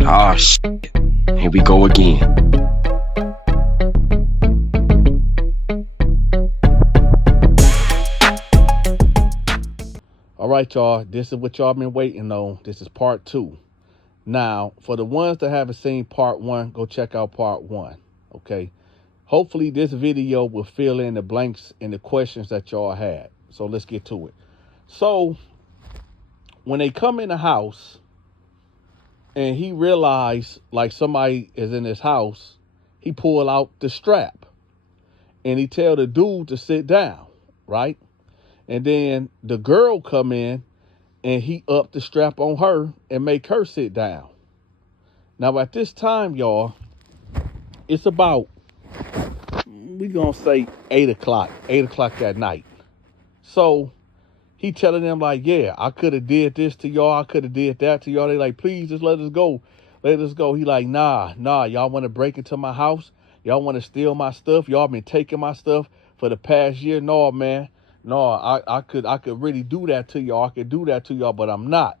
Ah, shit. Here we go again. All right, y'all. This is what y'all been waiting on. This is part 2. Now, for the ones that haven't seen part 1, go check out part 1. Okay. Hopefully, this video will fill in the blanks and the questions that y'all had. So let's get to it. So, when they come in the house and he realized like somebody is in his house, he pull out the strap and he tell the dude to sit down, right? And then the girl come in and he up the strap on her and make her sit down. Now at this time, y'all, it's about, we gonna say 8 o'clock at night. So he telling them like, yeah, I could have did this to y'all. I could have did that to y'all. They like, please just let us go. Let us go. He like, nah, y'all want to break into my house? Y'all want to steal my stuff? Y'all been taking my stuff for the past year? No, man. No, I could really do that to y'all. I could do that to y'all, but I'm not.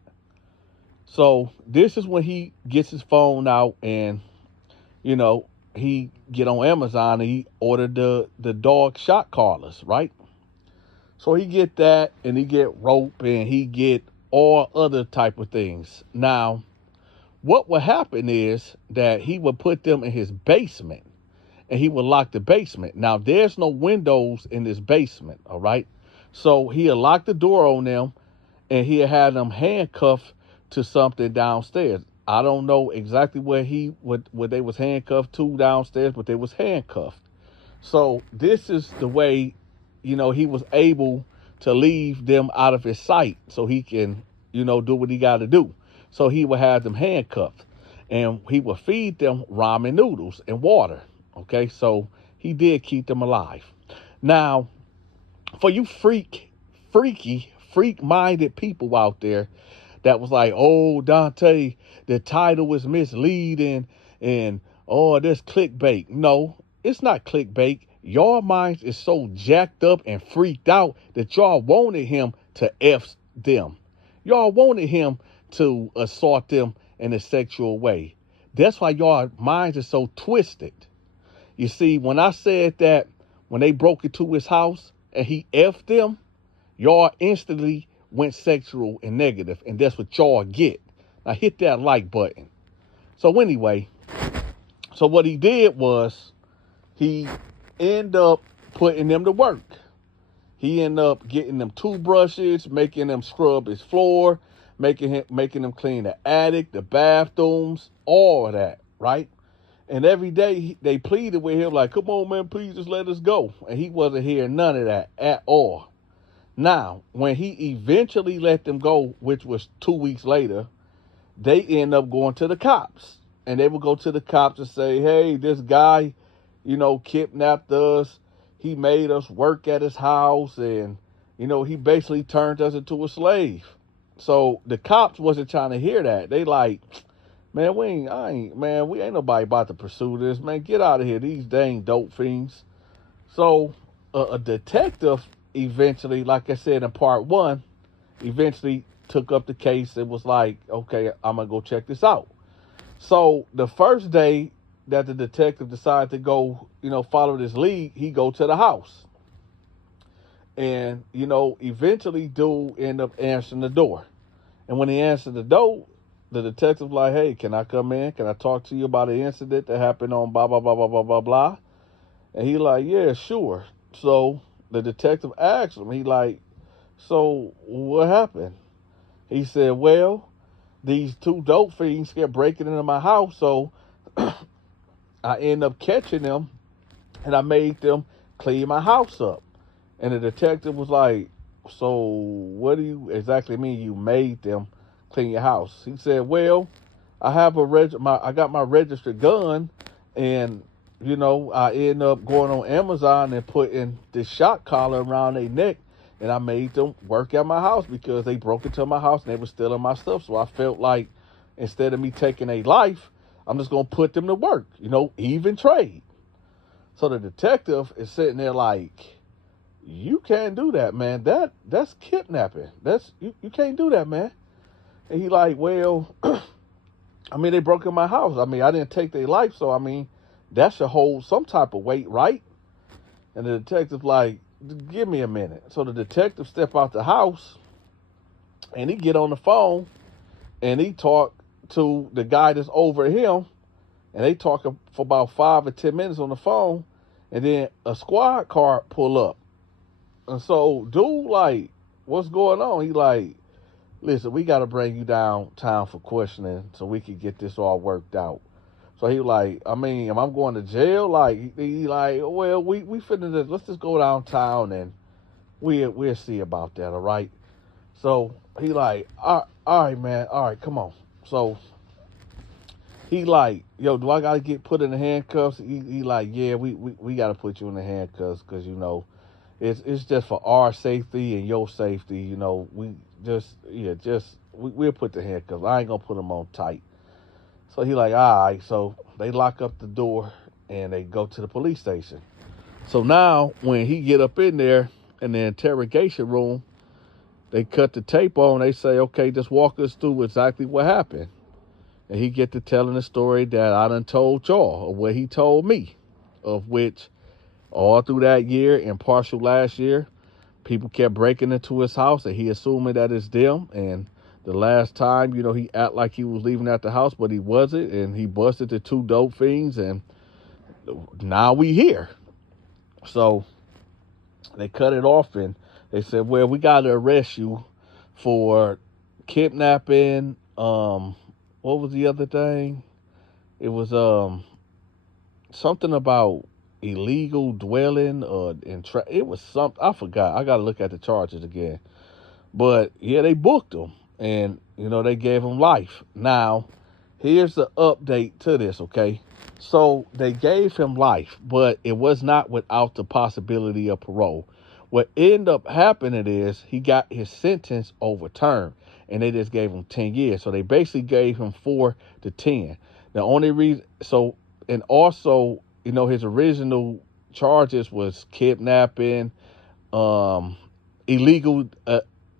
So this is when he gets his phone out and, he get on Amazon and he ordered the dog shot callers, right? So he get that and he get rope and he get all other type of things. Now, what would happen is that he would put them in his basement and he would lock the basement. Now, there's no windows in this basement, all right? So he'll lock the door on them and he'll have them handcuffed to something downstairs. I don't know exactly where they was handcuffed to downstairs, but they was handcuffed. So this is the way, he was able to leave them out of his sight so he can, do what he got to do. So he would have them handcuffed and he would feed them ramen noodles and water. Okay, so he did keep them alive. Now, for you freak-minded people out there that was like, oh, Dante, the title is misleading and, oh, this clickbait. No, it's not clickbait. Your minds is so jacked up and freaked out that y'all wanted him to F them. Y'all wanted him to assault them in a sexual way. That's why y'all minds are so twisted. You see, when I said that when they broke into his house and he F'd them, y'all instantly went sexual and negative, and that's what y'all get. Now hit that like button. So anyway, so what he did was he ended up putting them to work. He ended up getting them toothbrushes, making them scrub his floor, making them clean the attic, the bathrooms, all of that, right? And every day they pleaded with him like, come on, man, please just let us go. And he wasn't hearing none of that at all. Now, when he eventually let them go, which was 2 weeks later, they end up going to the cops. And they would go to the cops and say, hey, this guy, kidnapped us. He made us work at his house. And, he basically turned us into a slave. So the cops wasn't trying to hear that. They like, man, we ain't nobody about to pursue this. Man, get out of here. These dang dope fiends. So a detective eventually, like I said in part 1, eventually took up the case and was like, okay, I'm going to go check this out. So the first day that the detective decided to go, follow this lead, he go to the house. And, eventually dude end up answering the door. And when he answered the door, the detective like, hey, can I come in? Can I talk to you about an incident that happened on blah, blah, blah, blah, blah, blah, blah? And he like, yeah, sure. So the detective asked him, he like, so what happened? He said, well, these 2 dope fiends kept breaking into my house, so I ended up catching them and I made them clean my house up. And the detective was like, so what do you exactly mean you made them clean your house? He said, well, I have I got my registered gun, and I end up going on Amazon and putting this shot collar around their neck, and I made them work at my house because they broke into my house and they were stealing my stuff. So I felt like instead of me taking a life, I'm just gonna put them to work, even trade. So the detective is sitting there like, you can't do that, man. That's kidnapping. You can't do that, man. And he like, well, I mean, they broke in my house. I mean, I didn't take their life, so I mean, that should hold some type of weight, right? And the detective like, give me a minute. So the detective step out the house, and he get on the phone, and he talk to the guy that's over him, and they talk for about 5 or 10 minutes on the phone, and then a squad car pull up. And so dude like, what's going on? He like, listen, we got to bring you downtown for questioning so we can get this all worked out. So he like, I mean, am I going to jail? Like, he like, well, we finna this. Let's just go downtown and we'll see about that, all right? So he like, all right, man, all right, come on. So he like, yo, do I got to get put in the handcuffs? He like, yeah, we got to put you in the handcuffs because, you know, it's just for our safety and your safety. You know, we'll put the handcuffs. I ain't going to put them on tight. So he like, all right. So they lock up the door and they go to the police station. So now when he get up in there in the interrogation room, they cut the tape on. They say, okay, just walk us through exactly what happened. And he get to telling the story that I done told y'all, or what he told me, of which all through that year and partial last year, people kept breaking into his house and he assuming that it's them. And the last time, you know, he act like he was leaving at the house, but he wasn't. And he busted the 2 dope fiends, and now we here. So they cut it off and they said, well, we got to arrest you for kidnapping. What was the other thing? It was something about illegal dwelling it was something. I forgot. I got to look at the charges again. But yeah, they booked him and, you know, they gave him life. Now, here's the update to this, okay? So they gave him life, but it was not without the possibility of parole. What ended up happening is he got his sentence overturned and they just gave him 10 years. So they basically gave him 4 to 10. The only reason, and also, you know, his original charges was kidnapping, illegal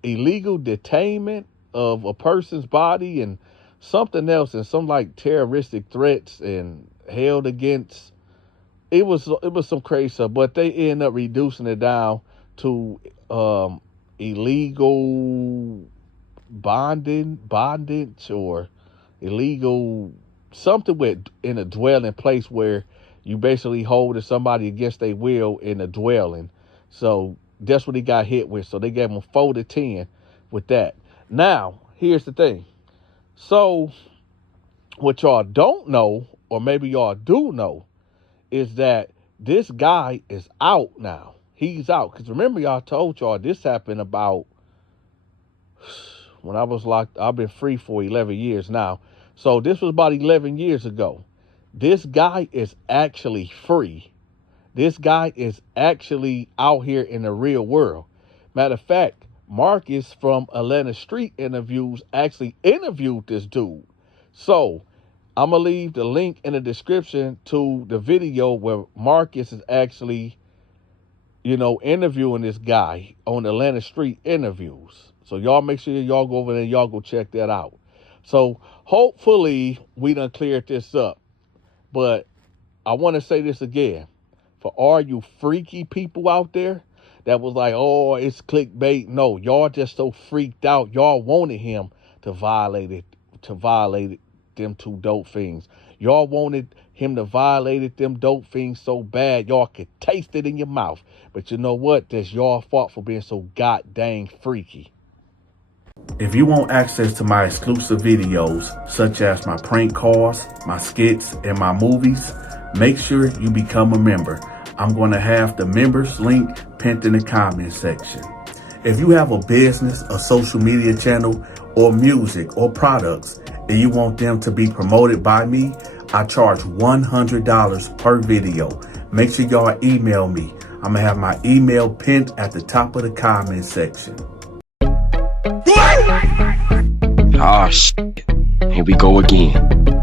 detainment of a person's body, and something else, and some like terroristic threats and held against. It was some crazy stuff, but they ended up reducing it down to illegal bondage or illegal something in a dwelling place where you basically holding somebody against their will in a dwelling. So that's what he got hit with. So they gave him 4 to 10 with that. Now, here's the thing. So what y'all don't know, or maybe y'all do know, is that this guy is out now. He's out. Because remember, y'all told y'all this happened about when I was locked. I've been free for 11 years now. So this was about 11 years ago. This guy is actually free. This guy is actually out here in the real world. Matter of fact, Marcus from Atlanta Street Interviews actually interviewed this dude. So I'm going to leave the link in the description to the video where Marcus is actually, you know, interviewing this guy on Atlanta Street Interviews. So y'all make sure y'all go over there and y'all go check that out. So hopefully we done cleared this up. But I want to say this again. For all you freaky people out there that was like, oh, it's clickbait. No, y'all just so freaked out. Y'all wanted him to violate them 2 dope things. Y'all wanted him to violate them dope things so bad y'all could taste it in your mouth. But you know what? That's y'all fault for being so god dang freaky. If you want access to my exclusive videos, such as my prank calls, my skits, and my movies, make sure you become a member. I'm going to have the members link pinned in the comment section. If you have a business, a social media channel, or music or products, and you want them to be promoted by me, I charge $100 per video. Make sure y'all email me. I'm going to have my email pinned at the top of the comment section. Ah, shit. Here we go again.